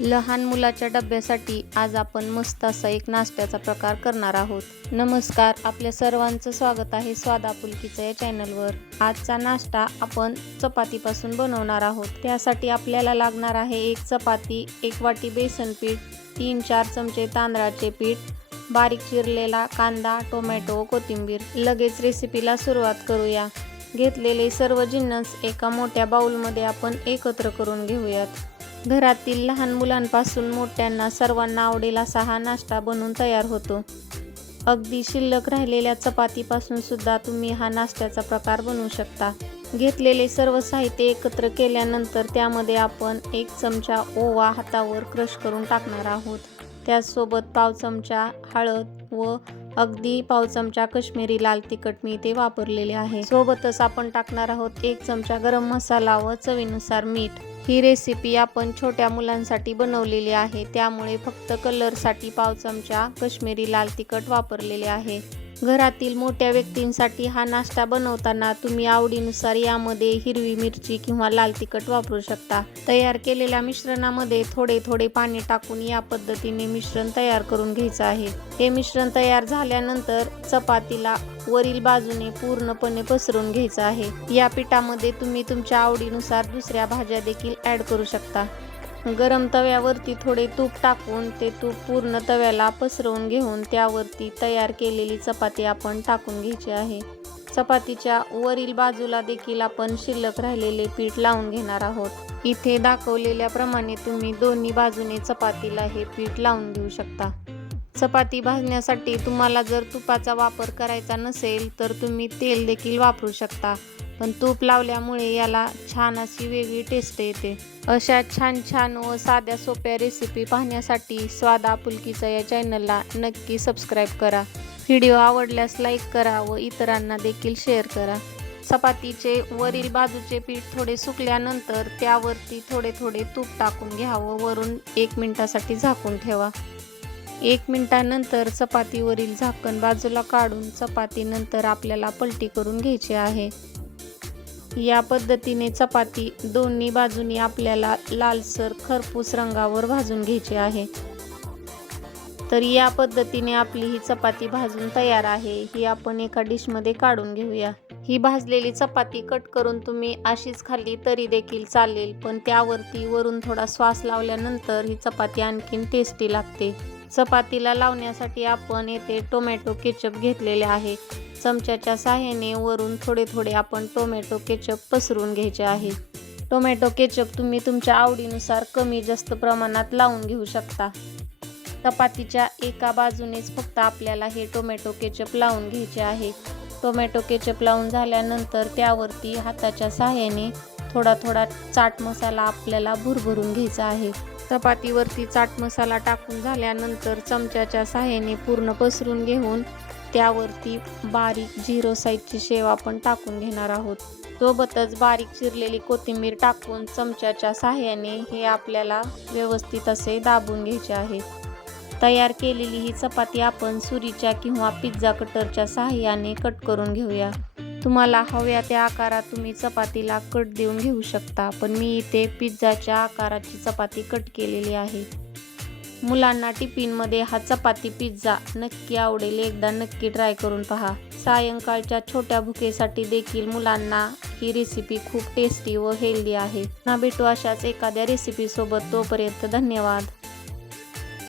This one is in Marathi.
लहान मुलाच्या डब्यासाठी आज आपण मस्त असा एक नाश्त्याचा प्रकार करणार आहोत. नमस्कार आपल्या सर्वांचं स्वागत आहे स्वादा या चॅनलवर. आजचा नाश्ता आपण चपातीपासून बनवणार आहोत. त्यासाठी आपल्याला लागणार आहे एक चपाती एक वाटी बेसन पीठ तीन चार चमचे तांदळाचे पीठ बारीक चिरलेला कांदा टोमॅटो कोथिंबीर. लगेच रेसिपीला सुरुवात करूया. घेतलेले सर्व जिन्नस एका मोठ्या बाऊलमध्ये आपण एकत्र करून घेऊयात. घरातील लहान मुलांपासून मोठ्यांना सर्वांना आवडेल असा हा नाश्ता बनवून तयार होतो. अगदी शिल्लक राहिलेल्या चपातीपासून सुद्धा तुम्ही हा नाश्त्याचा प्रकार बनवू शकता. घेतलेले सर्व साहित्य एकत्र केल्यानंतर त्यामध्ये आपण एक चमचा ओवा हातावर क्रश करून टाकणार आहोत. त्याचसोबत पाव चमचा हळद व अगदी पाव चमचा कश्मीरी लाल तिखट मी इथे वापरलेले आहे. सोबतच आपण टाकणार आहोत एक चमचा गरम मसाला व चवीनुसार मीठ. ही रेसिपी आपण छोट्या मुलांसाठी बनवलेली आहे. त्यामुळे फक्त कलरसाठी पाव चमचा कश्मीरी लाल तिखट वापरलेले आहे. घरातील मोठ्या व्यक्तींसाठी हा नाश्ता बनवताना तुम्ही आवडीनुसार यामध्ये हिरवी मिरची किंवा लाल तिखट वापरू शकता. तयार केलेल्या मिश्रणामध्ये थोडे थोडे पाणी टाकून या पद्धतीने मिश्रण तयार करून घ्यायचं आहे. हे मिश्रण तयार झाल्यानंतर चपातीला वरील बाजूने पूर्णपणे पसरून घ्यायचं आहे. या पिठामध्ये तुम्ही तुमच्या आवडीनुसार दुसऱ्या भाज्या देखील ऍड करू शकता. गरम तव्यावरती थोडे तूप टाकून ते तूप पूर्ण तव्याला पसरवून घेऊन त्यावरती तयार केलेली चपाती आपण टाकून घ्यायची आहे. चपातीच्या वरील बाजूला देखील आपण शिल्लक राहिलेले पीठ लावून घेणार आहोत. इथे दाखवलेल्याप्रमाणे तुम्ही दोन्ही बाजूने चपातीला हे पीठ लावून घेऊ शकता. चपाती भाजण्यासाठी तुम्हाला जर तुपाचा वापर करायचा नसेल तर तुम्ही तेल देखील वापरू शकता. पण तूप लावल्यामुळे याला छान अशी वेगळी टेस्ट येते. अशा छान छान व साध्या सोप्या रेसिपी पाहण्यासाठी स्वादा आपुलकीचा या चॅनलला नक्की सबस्क्राईब करा. व्हिडिओ आवडल्यास लाईक करा व इतरांना देखील शेअर करा. चपातीचे वरील बाजूचे पीठ थोडे सुकल्यानंतर त्यावरती थोडे थोडे तूप टाकून घ्यावं. वरून एक मिनिटासाठी झाकून ठेवा. एक मिनिटानंतर चपातीवरील झाकण बाजूला काढून चपातीनंतर आपल्याला पलटी करून घ्यायची आहे. या पद्धतीने चपाती दोन्ही बाजूनी आपल्याला लालसर खरपूस रंगावर भाजून घ्यायची आहे. तर या पद्धतीने आपली ही चपाती भाजून तयार आहे. ही आपण एका डिशमध्ये काढून घेऊया. ही भाजलेली चपाती कट करून तुम्ही अशीच खाल्ली तरी देखील चालेल पण त्यावरती वरून थोडा श्वास लावल्यानंतर ही चपाती आणखीन टेस्टी लागते. चपातीला लावण्यासाठी आपण येथे टोमॅटो केचप घेतलेले आहे. चमच्याच्या साह्याने वरून थोडे थोडे आपण टोमॅटो केचप पसरून घ्यायचे आहे. टोमॅटो केचप तुम्ही तुमच्या आवडीनुसार कमी जास्त प्रमाणात लावून घेऊ शकता. चपातीच्या एका बाजूनेच फक्त आपल्याला हे टोमॅटो केचप लावून घ्यायचे आहे. टोमॅटो केचप लावून झाल्यानंतर त्यावरती हाताच्या साह्याने थोडा थोडा चाट मसाला आपल्याला भुरभरून घ्यायचा आहे. चपातीवरती चाट मसाला टाकून झाल्यानंतर चमच्याच्या साह्याने पूर्ण पसरून घेऊन त्यावरती बारीक झिरो साईजची शेव आपण टाकून घेणार आहोत. सोबतच बारीक चिरलेली कोथिंबीर टाकून चमच्याच्या साह्याने हे आपल्याला व्यवस्थित असे दाबून घ्यायचे आहे. तयार केलेली ही चपाती आपण सुरीच्या किंवा पिझ्झा कटरच्या साह्याने कट करून घेऊया. तुम्हाला हव्या त्या आकारात तुम्ही चपातीला कट देऊन घेऊ शकता पण मी इथे पिझ्झाच्या आकाराची चपाती कट केलेली आहे. मुलांना टिफिनमध्ये हा चपाती पिझ्झा नक्की आवडेल. एकदा नक्की ट्राय करून पहा. सायंकाळच्या छोट्या भुकेसाठी देखील मुलांना ही रेसिपी खूप टेस्टी व हेल्दी आहे. ना भेटू अशाच एखाद्या रेसिपीसोबत तोपर्यंत धन्यवाद.